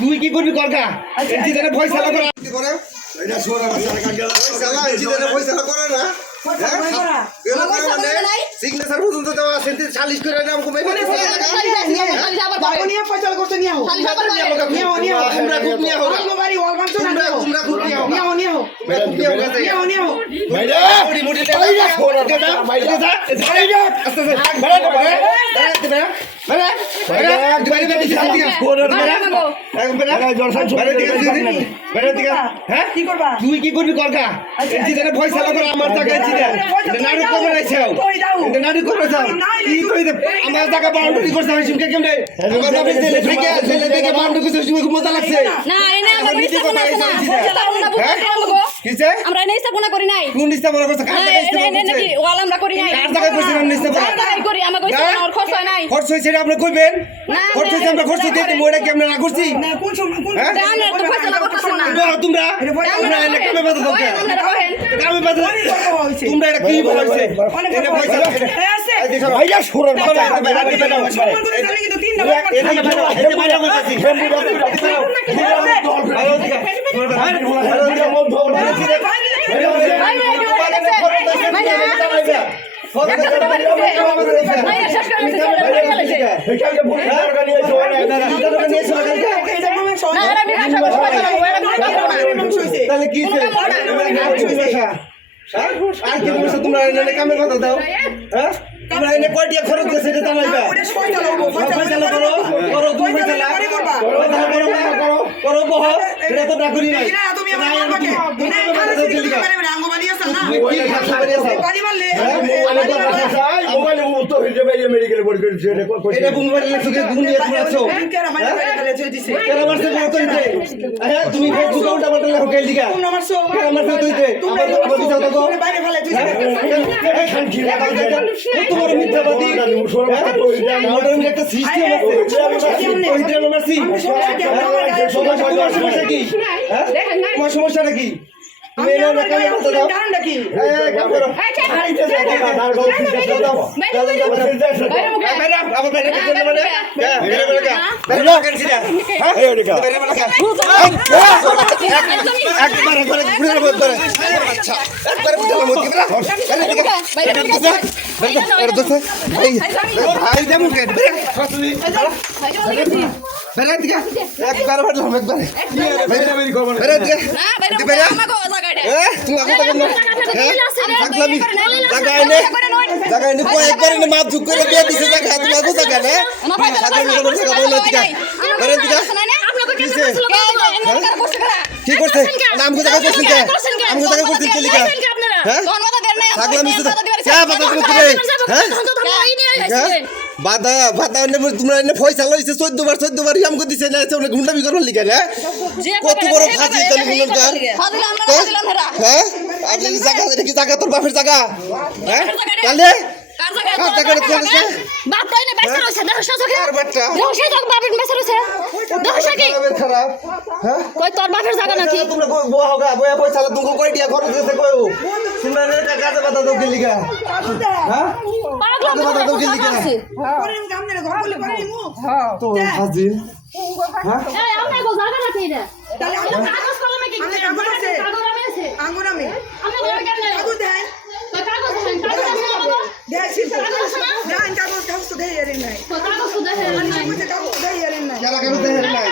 তুই কি করবি করকা ফয়সালা করে সিগনেচার পর্যন্ত দেওয়া সালিশ করে তুই কি করবি করকা ফয়সালা করে আমার টাকা নাটক করে নাটক করে আমার টাকা বাউন্ডারি করতে হয় শুনকে কেমনে ছেলে থেকে বাউন্ডারি করতে খুব মজা লাগছে আমরা নিস্তাপনা করি নাই কোন নিস্তাপনা করছ নাকি ওয়াল আমরা করি নাই কার টাকা কইছেন নিস্তাপনা টাকাই করি আমরা কইছি আমার খরচ হয় নাই খরচ হইছে আপনি কইবেন খরচ হইছে আমরা খরচ দিতে মোড়া কি আমরা না করছি না কোন সময় কোন আমরা তো ফয়সালা করতেছ না তোমরা এটা কামে বাধা দাও কামে বাধা তোমরা এটা কি বলছে এটা পয়সা আছে দেখো ভাইয়া সরল কথা সম্মান করে চলে কিন্তু তিন নাম্বার এটা মারা বলতেছি তাহলে কি তোমরা কামের কথা দাও হ্যাঁ তোমরা এনে কয়টিয়া খরচ দিয়েছে এটা জানাইবা ফয়সালা করো করো তুমি ফয়সালা করো বহ এটা তো না করি নাই তুমি আমাকে মোবাইলে তো ভিডিও বাইরে মেডিকেলে পড়ে গেছে এটা মোবাইলে লেখকে গুণ নিয়ে তুমি আছো কেন মারছে তো দিতে তুমি ফেসবুকে উল্টা পাল্টা লেখো কেন দিগা কেন মারছে তো দিতে আমার বলিছো তো বাইরে ফেলে তুই খান কি তোমার মিথ্যাবাদী আমাদের একটা সিস্টেম আছে ওইটা মারছি সমস্যা কি তোমার সমস্যাটা কি তুমি এর কারণটা কি কাম করো কি করছে আমগো জায়গা করছেন কে আমগো জায়গা করছেন কে লিখা হ্যাঁ ছাগলামি তো চা বাতা করে হ্যাঁ বাদা বাদা তোমরা এনে ফয়সালা হইছে 14 বার আমগো দিছে না তোমরা গুন্ডামি করো লিখা না কত বড় ফাঁসি তাহলে গুণনকার হ্যাঁ আপনি জায়গা এটা কি জায়গা তোর বাপের জায়গা হ্যাঁ তাহলে কার জায়গা আছে বাপ তাই না বেসা রইছে দেখছ সকে আর বাচ্চা দেখছ তো বাপের বেসা রইছে দেখছ কি খারাপ হ্যাঁ কই তোর বাপের জায়গা নাকি তোমরা বয়া হোগা বয়া ফয়সালা তুমি কই দিয়া ঘর দিতে কইও তোমরা এর কাজে বাতা দাও কি লিখা হ্যাঁ পাগলা বাতা দাও কি লিখা করে গামনে ঘর বলে পারি মু হ্যাঁ তো হাজির হ্যাঁ এই আমরা গো জায়গা নাকি রে তাহলে আমরা কাগজ কলমে কি কাগজ আছে আঙ্গুর আমি আমরা ঘর কেন কাগজ দেন তো কাগজ দেন কাগজ আছে বাবা দেছি দেন কাগজ তো দেই এর নাই তো কাগজ তো দেখেন নাই বুঝে কাগজ দেই এর নাই কেন কেন দেহের নাই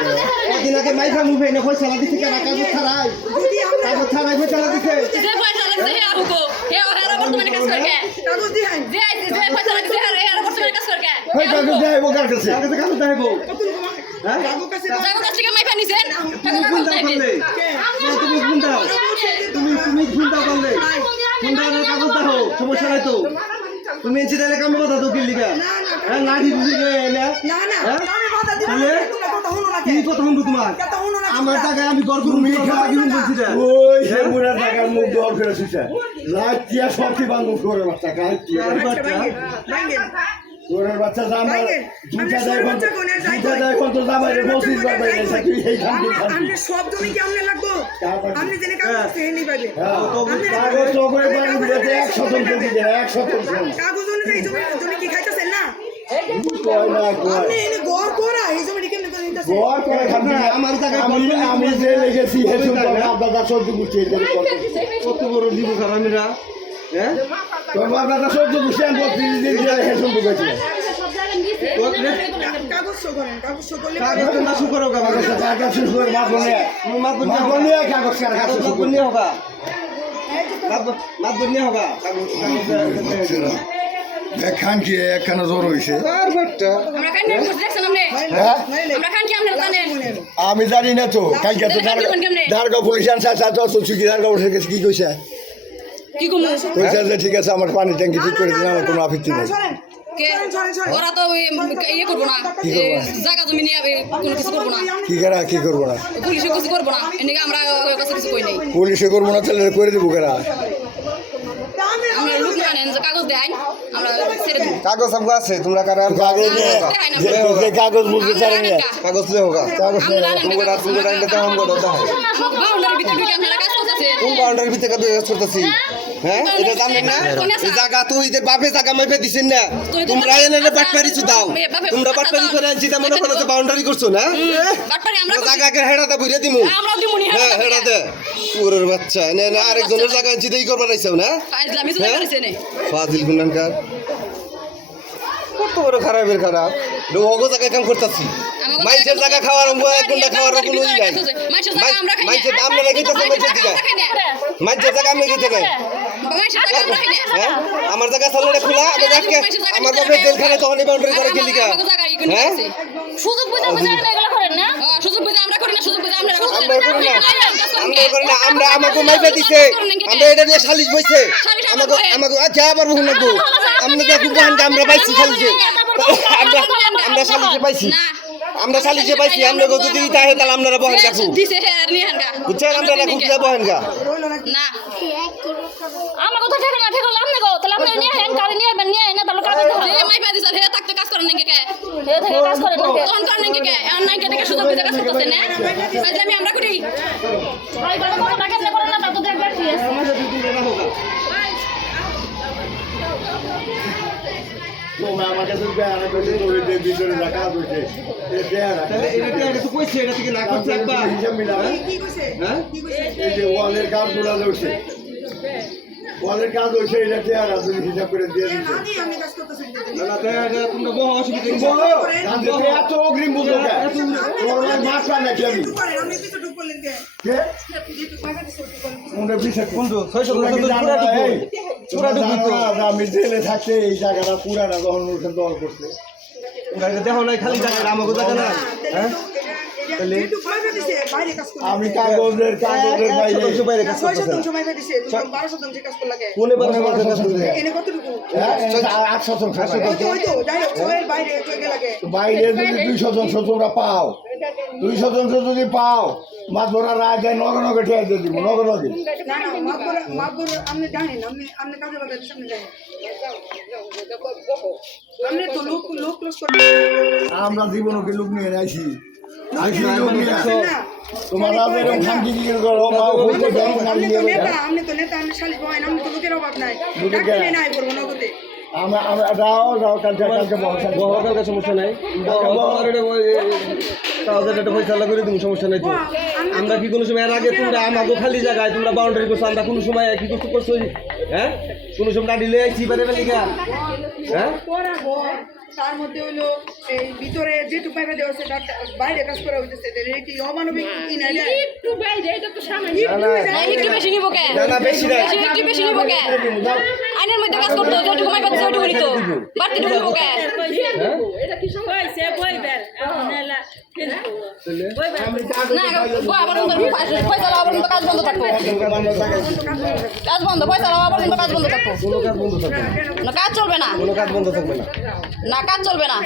একদিন আগে মাইফা মুভে না ফয়সালা দিতে কেন কাগজ ছাড়াই যদি আমরা কাগজ ছাড়াই ফয়সালা দিতে যে পয়সা লাগছে হে আহুকো হে ওরা বর্তমানে কাজ করে কাগজ দিহাই যে আইছে যে পয়সা লাগছে হে ওরা বর্তমানে কাজ করে হই কাগজ দেবো কার কাছে কাগজ দেবো হ্যাঁ কাগজ কাছে জায়গা কাছ থেকে মাইফা নিছেন তুমি কোন দাও বললে তুমি কোন দাও তুমি কোন দাও বললে কোন দাও কাগজ দাও সমস্যা নাই তো তুমি এসে তাহলে কাম কথা তো কি লিখা হ্যাঁ লাঠি বুঝি না না না আমি কথা দিই তুমি কথা হলো না কি কথা হলো তোমার কথা হলো না আমার টাকায় আমি গর্ব রুমি লাগি বলছি না ওই হে মুরা টাকার মুখ দর করে শুইছে লাঠিয়া সবটি বান্ধব করে বাচ্চা কাই কি আর বাচ্চা ভাঙ্গে তোরের বাচ্চা জামাই ভাইয়ের, দুইটা আপনি যায় ষোলো কোন বাচ্চা কোনের যাই দুইটা যায় কোন তো জামাই রে মসজিদ বাড়াই গেছে তুই এই খান্তি আপনি সব জমি কি আমনে লাগবো আপনি জেনে কাগজ থেকে নিয়ে পাবে কাগজ তো করে বাড়ি দিতে 100 শতাংশ দিতে 100 শতাংশ কাগজ অনুযায়ী জমি কি খাইতেছেন না কই না কই আপনি এনে গড় করা এই জমি কেমনে করে নিতেছেন গোয়া করে খান্তি আমার জায়গায় আমি যে লেগেছি হেসুন বাবা সহ্য করছি কত বড় দিব খারামিরা হ্যাঁ তোর বাবা সহ্য করছি আমি প্রতিদিন হেসুন ঢুকেছি কাগজ শো করেন কাগজ শো করলে কাগজ তো না শুকরো কাগজ কাগজ শুরু করে মাপনে মাপনে কাগজ কার কাছে কাগজ বন্যা হোগা মাত বন্যা হোগা কাগজ খান কি একখানা জ্বর হয়েছে আর বাট্টা আমরা খান না দেখছেন আপনি হ্যাঁ আমরা খান কি আপনারা জানেন আমি জানি না তো কালকে তো দারগা পুলিশ আনছে চুকি দারগা পুলিশের কাছে কি কইছে কি কমু কইছে যে ঠিক আছে আমার পানি ট্যাঙ্কি ঠিক করে দিন আমার কোনো আপত্তি নেই কে ওরা তো ইয়ে করবো না জায়গা জমি নিয়ে কোনো কিছু করবো না কি করবো না পুলিশে কিছু করবো না এদিকে আমরা ওর কাছে কিছু কই নাই পুলিশে করবো না তাহলে করে দেবো কেরা আমরা লোক মানেন যে কাগজ দেয় আমরা ছেড়ে দিব কাগজ আমগো আছে তোমরা কারা কাগজ যে কাগজ বুঝতে চাই না কাগজ লে হোগা আমরা তোমরা এটা তো আমগো দাও বাউন্ডারি ভিতরে ঢুকে আপনারা কাজ করতেছেন কোন বাউন্ডারির ভিতরে কাজ করতেছি হ্যাঁ এটা জানেন না এই জায়গা তো এদের বাপে জায়গা মাইপে দিছেন না তোমরা এনে বাটপারি দাও তোমরা বাটপারি করে আনছি তা মনে করো যে বাউন্ডারি করছো না বাটপারি আমরা জায়গাকে হেড়াতে বুঝে দিমু আমরা দিমুনি হ্যাঁ হেড়াতে পুরোর বাচ্চা এনে না আরেকজনের জায়গা আনছি দেই করবার আইছাও না ফাইজলামি তো করেছে নে ফাজিল গুনানকার কত বড় খারাপের খারাপ লোগো জায়গায় কাম করতেছি মাইছের জায়গা খাওয়ার এক ঘন্টা খাওয়ার কোনো ই নাই মাইশের জায়গা আমরা খাই মাইছের দাম না রেখেছে মাইছের দিকে মাইছের জায়গা আমি রেখেছে নাই মাইশের জায়গা আমরা খাই না হ্যাঁ আমার জায়গা সালনে খোলা আমি আজকে আমার বাপের তেল খানে তখন বাউন্ডারি করে কি লিখা হ্যাঁ সুযোগ বুঝে বুঝে এগুলো করেন না সুযোগ বুঝে আমরা করি না সুযোগ বুঝে আপনারা আমরা করি না আমরা করি না আমরা আমাকে মাইপে দিছে আমরা এটা দিয়ে সালিশ বইছে আমাকে আমাকে আচ্ছা আবার বহু লাগবো আমরা দেখি বহান আমরা পাইছি সালিশে আমরা সালিশে পাইছি আমরা সালিশে পাইছি আমরা যদি তাহে তাহলে আপনারা বহান দেখো দিছে হের নিহানগা বুঝছেন আমরা দেখো কি বহান গা না আমার কথা ঠিক না ঠিক লাভ নেই গো তাহলে আপনি নিয়ে হেন কারে নিয়ে বেন নিয়ে না তাহলে কাজ হবে এই মাইপা দিছে হে তাকতে কাজ করেন নাকি কে হে থেকে কাজ করেন নাকি কোন করেন নাকি কে আর নাই কে থেকে সুযোগ বুঝে কাজ করতেছেন না তাহলে আমি আমরা করি ভাই বড় বড় টাকা আপনি করেন না তা তো দেখবার কি আছে তোমরা আমার কাছে বেড়া করে ওই ভিতরে রাখা হয়েছে তাহলে এটা তো কইছে এটা থেকে না করতে একবার হিসাব মিলা কি কইছে হ্যাঁ কি কইছে এই যে ওয়ালের কাজ গুলা হয়েছে ওয়ালের কাজ হয়েছে এটা চেয়ার আছে হিসাব করে দিয়ে দিচ্ছে আগে আমি কাজ করতেছেন না না তাহলে তোমরা বহু অসুবিধা বলো এত অগ্রিম বুঝো তোমার মাথা নাকি আমি একটু করেন আপনি কিছু ঢুক করলেন কে কে যেটু পাইবা দিছে ওটু করেন তোমরা বিষয় বন্ধু 600 আমি জেলে থাকতে এই জায়গাটা পুরাটা যখন ওখানে দল করছে দেখো নাই খালি জায়গা আমাকে জায়গা না হ্যাঁ যেটু পাইবা দিছে বাইরে কাজ করলেন আমি কাগজের বাইরে বাইরে কাজ 600 করতেছে সময় পাই দিছে 1200 কাজ করলা কে কোনে বারে কাজ করতেছে এনে কতটুকু 800 ওই তো যাই হোক সবাই বাইরে কই গেলাকে বাইরে যদি 200 জন তোমরা পাও 200 জন যদি পাও মাছ ধরা রায় যায় নগনগে ঠেয়ে দিয়ে দিব নগনগে না না মাপবর আপনি জানেন আপনি কাজে বাজার সামনে যাই আপনি তো লোক ক্লোজ করে আমরা জীবনকে লোক নিয়ে আইছি না তোমার এরকম খামকি কি করো মা হইতে যাও আপনি তো নেতা আমি শালিশ বহাই আমি তো লোকের অভাব নাই ডাক্তার নাই করবো নগদে আমরা যাও কালকে বহকার সমস্যা নাই তাদের একটা পয়সা করে দিব সমস্যা নাই তো আমরা কি কোনো সময় এর আগে তোমরা আমাকে খালি জায়গায় তোমরা বাউন্ডারি করছো আমরা কোনো সময় কি করতে করছো হ্যাঁ কোনো সময় না দিলে আইছি বাইরে লিখা হ্যাঁ তার মধ্যে হইলো এই ভিতরে যেটু পাইবা দেওয়া আছে বাইরে কাজ করা হইতেছে কি অমানবিক কি না একটু বাইরে এটা তো সামান্য একটু বেশি নিব কে না না বেশি নাই একটু বেশি নিব কে আইনের মধ্যে কাজ করতে যেটু কমাই পাচ্ছে ওটু করি তো বাড়তি নিব কে এটা কি সময় হইছে বইবের এখন এলা না আবার পয়সা আবার কাজ বন্ধ থাকবো কাজ বন্ধ পয়সা আবার কাজ বন্ধ থাকবো কোনো কাজ বন্ধ থাকবে না না কাজ চলবে না কোনো কাজ বন্ধ থাকবে না না কাজ চলবে না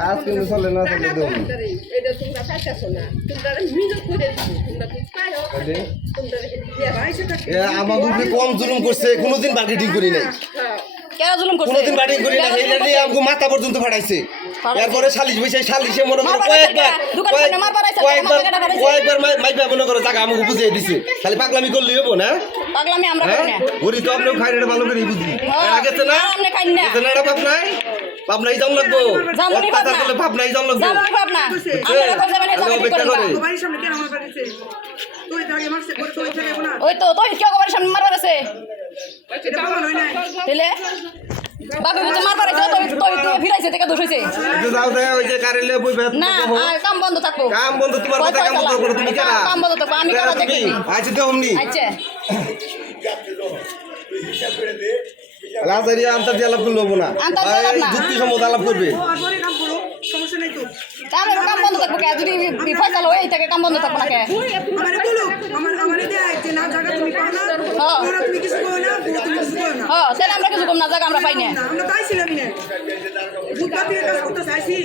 কাজ কিন্তু চলে না চলে দেবো এটা তোমরা খাইতেছো না তোমরা মিজক করে দিছো তোমরা কি পারো তোমরা ভাইসে থাকে আমাকে কম জুলুম করছে কোনোদিন মার্কেটিং করি নাই কেরা জুলুম করছে কোনোদিন বাড়ি করি না এই নিয়ে আমাকে মাথা পর্যন্ত ফাটাইছে এরপরে সালিশ বসে সালিশে মনে করো কয়েকবার মাইপা মনে করো টাকা আমাকে বুঝিয়ে দিছে খালি পাগলামি করলেই হবো না পাগলামি আমরা করি না ওরি তো আপনিও খাই না ভালো করে বুঝি গেছে না আপনি খাই না গেছে না এটা পাবনাই যাও লাগবো কথা বলে পাবনাই যাও লাগবো জামুনি পাবনা আমরা কই যাবেন এটা অপেক্ষা করে বাড়ির সামনে কেন আমার বাড়িতে তুই দাঁড়িয়ে মারছে পরে তুই থেকে না ওই তো তুই কি কবার সামনে মারবার আছে এটা ভালো হয় না দিলে বাবু তো মারবার আছে তুই ফিরাইছে থেকে দোষ হইছে যাও দে ওই যে কারেলে বই বেত না আর কাম বন্ধ থাকবো কাম বন্ধ তোমার কথা কাম বন্ধ করো তুমি কেনা কাম বন্ধ থাকবো আমি কারা দেখি আচ্ছা তো অমনি আচ্ছা লাজারিয়া আনতা দিয়ে আলাপ করবো না যুক্তি সম্মত আলাপ করবে আর পরে কাম করো সমস্যা নাই তো কামের কাম বন্ধ থাকবো কে যদি ফয়সালা হয়ে থাকে কাম বন্ধ থাকবো না কে আমারে বলো আমারে দেয় যে না জায়গা তুমি পাও না ওরা তুমি কিছু করো না তুমি কিছু করো না হ্যাঁ তাহলে আমরা কিছু কম না জায়গা আমরা পাই না আমরা পাইছিলাম না বুদ্ধা দিয়ে কাজ করতে চাইছি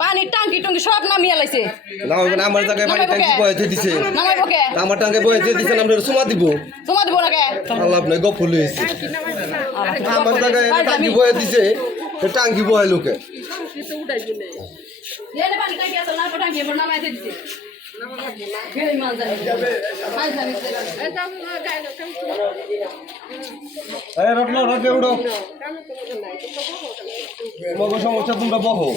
পানির টাঙ্কি টুঙ্কি সব নামিয়ে লাইছে না আমার জায়গায় পানি ট্যাঙ্কি বয়ে দিছে নামাইবো কে আমার টাঙ্গে বয়ে দিছে আমরা সুমা দিব তোমা দিব না কে আল্লাহ আপনি গফুল হয়েছে আমার জায়গায় টাঙ্কি বয়ে দিছে টাঙ্কি বয়ে লোকে লেলে পানি টাঙ্কি আছে না টাঙ্কি এবার নামাইতে দিছে এই মাল জানি মাল জানি এই রটনা রটে উঠো মগো সমস্যা তোমরা বহো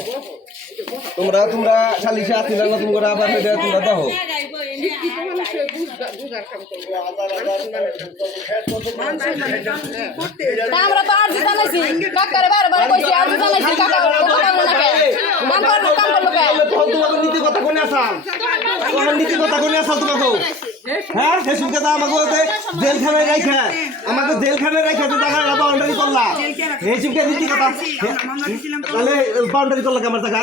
তোমরা সালিশে আসিলা না তোমরা আবার হেডে তোমরা দাও আমরা তো আর জানাইছি কাকারে বারবার কইছি আর জানাইছি কাকা কাম না কে কাম করলো কে তখন তোমাকে নীতি কথা কোনে আসাল তখন নীতি কথা কোনে আসাল তোমাকে হ্যাঁ হেসুম কথা আমাকে জেলখানায় রাখা আমাকে জেলখানায় রাখা তো টাকা বাউন্ডারি করলা হেসুম কে নীতি কথা তাহলে বাউন্ডারি করলা আমার টাকা